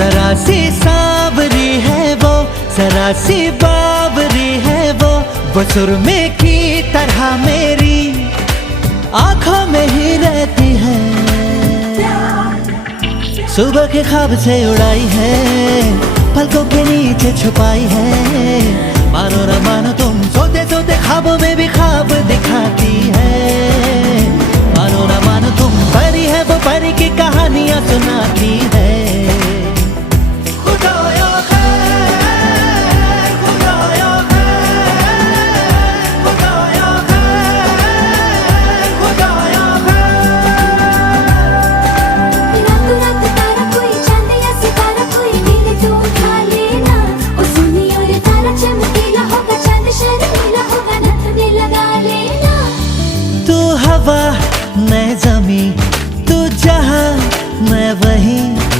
जरा सी सांवरी है वो, जरा सी बावरी है वो सुरमे की तरह मेरी आंखों में ही रहती है। सुबह के ख्वाब से उड़ाई है, पलकों के नीचे छुपाई है। मानो न मानो तुम सोते सोते ख्वाबों में भी ख्वाब दिखाती है। मानो न मानो तुम परी है वो परी की कहानियां सुनाती है।